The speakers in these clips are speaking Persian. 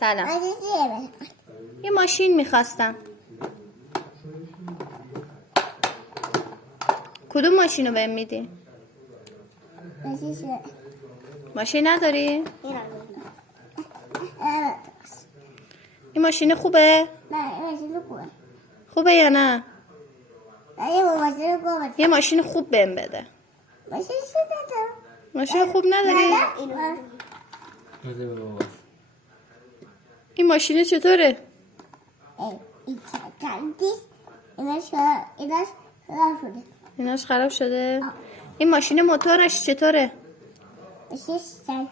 سلام. یه ماشین میخواستم. کدوم ماشین رو بهم میدی؟ ماشین نداری؟ این ماشین خوبه؟ نه ماشین خوبه. خوبه یا نه؟ ماشین خوبه. یه ماشین خوب بهم بده. ماشین چی ندارم. ماشین خوب نداری؟ بده به بابا. این ماشین چطوره؟ این چندیست ایناش خراب شده. ایناش خراب شده؟ این ماشین موتورش چطوره؟ ماشین سنگ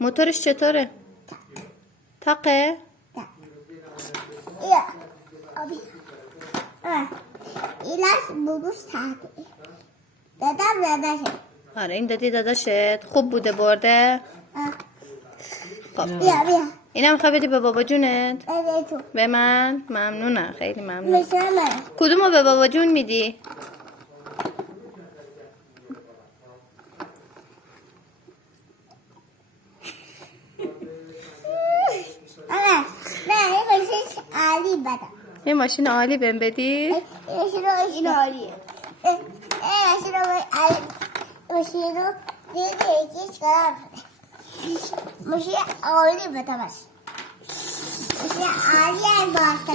موتورش چطوره؟ تاقه؟ یا آبی ایناش بگوش تحته دادم آره این دادی داداشت. خوب بوده برده؟ خب بیا اینم میخوای بدی به بابا جونت؟ بده تو به من؟ ممنونم، خیلی ممنون. مثل من کدومو به بابا جون میدی؟ نه این ماشین عالی بدم. یه ماشین عالی بهم بدی؟ این عالیه. ماشین رو دیگه یکیش خراب شده. ماشین عالی بدم است. ماشین عالی باست.